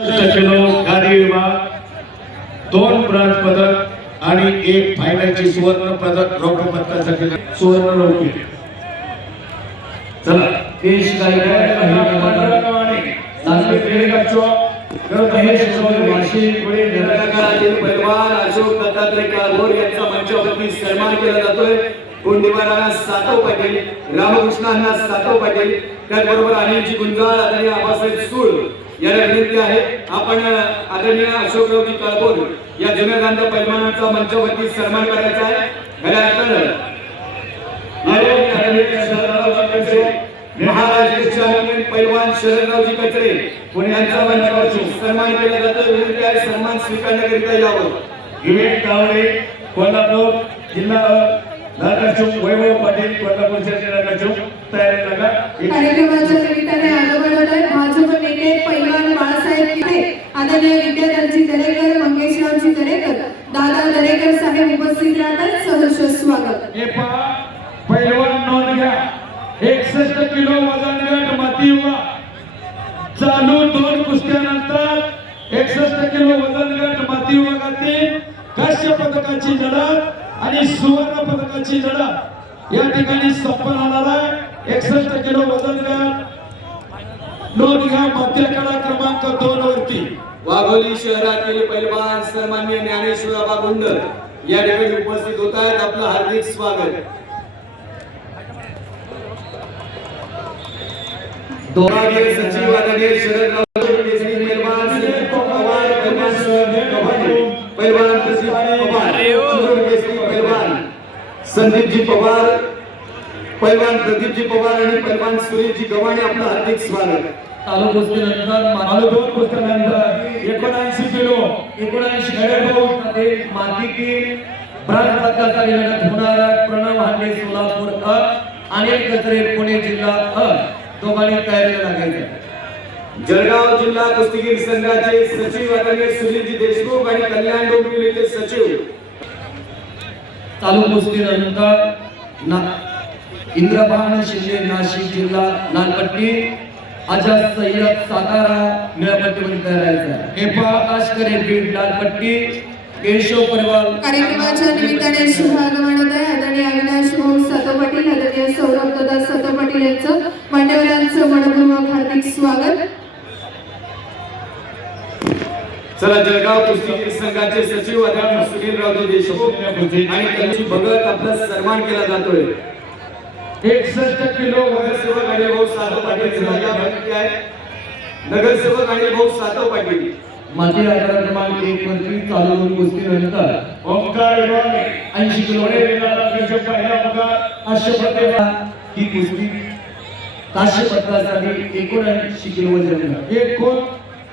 Kilo गादी विभाग 2 bronze पदक आणि 1 फायनलची सुवर्ण पदक रौप्य पदकासाठी सुवर्ण रौप्य। चला देश पैलवान अशोक दत्तात्रय काळभोर यांचा मंचावरती सन्मान केला जातोय। गोंडीवारांना सातव पाटील, रामकृष्णांना सातव पाटील, त्याचबरोबर अनिलजी गुंजाळ, आदरणीय आबासाहेब सूळ यांना विनंती आहे आपण आदरणीय अशोकरावजी काळभोर या जुन्या गांधी पैलवानांचा मंचावरती सन्मान करायचा आहे। महाराष्ट्र चॅम्पियन पैलवान शरणरावजी कचरे यांचा मंचावरती सन्मान केला जातो। विनंती आहे सन्मान स्वीकारण्याकरिता यावं। विवेक तावडे कोल्हापूर जिल्हा नागचूक वैभव पाटील कोल्हापूर जिल्हा नागचूक तयारी लागा। कार्यक्रमाच्या निमित्ताने आगमन होत आहे भाजप नेते पैलवान बाळासाहेब किटे, आदरणीय विद्याधरजी दरेकर, मंगेशरावजी दरेकर, दादा दरेकर साहेब उपस्थित राहतात। सहर्ष स्वागत। हे पहा पैलवान नोंद घ्या। 61 किलो वजन गट माती विभाग चालू 2 कुस्त्यानंतर 61 किलो वजन गट माती विभागातील कांस्य पदकाची लढत आणि सुवर्ण पदकाची लढत या ठिकाणी संपन्न होणार आहे। 61 किलो वजन गट नोंद घ्या माती आखाडा क्रमांक 2 वरती। वाघोली शहरातील पैलवान सन्माननीय ज्ञानेश्वराबा गुंडर या ठिकाणी उपस्थित होत आहेत। आपलं हार्दिक स्वागत। दोघांचे सचिव आदरणीय शरदराव केसरी पैलवान पवार, पैलवान प्रदीप पवार, केसरी पैलवान संदीपजी पवार, पैलवान प्रदीपजी पवार आणि पैलवान सुरेशजी गव्हाणे आपलं हार्दिक स्वागत। चालू कुस्तीनंतर 2 कुस्त्यानंतर 79 किलो 79 मध्ये मातीतील ब्रॉन्झ पदकासाठी लढत होणार आहे। प्रणव हांडे सोलापूर अ, अनिल कचरे पुणे जिल्हा अ दोघांनी तयारीला लागायचं। जळगाव जिल्हा कुस्तीगीर संघाचे सचिव आदरणीय सुनीलजी देशमुख आणि कल्याण डोंबिवलीचे सचिव। चालू कुस्तीनंतर इंद्रभान शिंदे नाशिक जिल्हा लालपट्टी, आजाद सय्यद सातारा निळपट्टीमध्ये तयार आहे। हे आकाश करे बीड लालपट्टी, केशव परिवार। कार्यक्रमाच्या निमित्ताने शुभ आगमन होत आहे आदरणीय अविनाश भाऊ सातव पाटील, आदरणीय सौरभ दादा सातव पाटील यांचं मान्यवरांचं मनपूर्वक हार्दिक स्वागत। चला जळगाव कुस्तीगीर संघाचे सचिव आदरणीय सुनीलरावजी देशमुख आणि त्यांची भगत आपला सन्मान केला जातोय। 61 किलो नगरसेवक अनिल भाऊ सातव पाटील आहे। नगरसेवक अनिल भाऊ सातव पाटील माती आखाडा क्रमांक 1 वरती चालू 2 कुस्तीनंतर ओंकार विभाग 80 किलो विभागाचा पहिला पदक अशोक ही कुस्ती कांस्य पदकासाठी 79 किलो वजन गट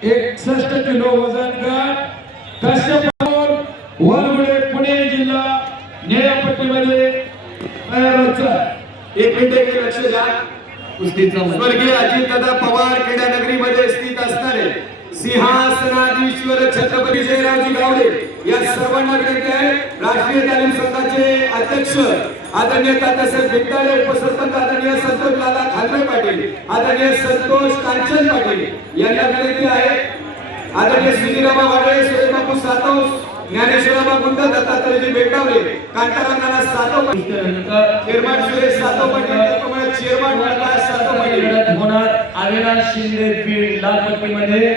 61 किलो वजन गट काश्यपपूर वरवडे पुणे जिल्हा निळपट्टीमध्ये तयार होता। एक मिनिट लक्ष द्या। कुस्तीचा स्वर्गीय अजितदादा पवार क्रीडा नगरीमध्ये स्थित असणारे सिंहासनाधीश्वर छत्रपती जयरावजी गावडे या सर्वांना विनंती आहे। राष्ट्रीय तालीम संघाचे अध्यक्ष आदरणीय तात्यासाहेब भिक्ताडे, उपसरपंच आदरणीय संतोष लाला खालवे पाटील, आदरणीय संतोष कांचन पाटील यांना विनंती आहे। आदरणीय श्रीरामा वाडे, सुरेशबापू सातव, ज्ञानेश्वराबा गुंड, दत्तात्रयजी बेटावले, कांतारांना सातव पाटील, चेअरमन सुरेश सातव पाटील, त्याप्रमाणे चेअरमन प्रकाश सातव पाटील होणार। अविनाश शिंदे बीड लालपट्टीमध्ये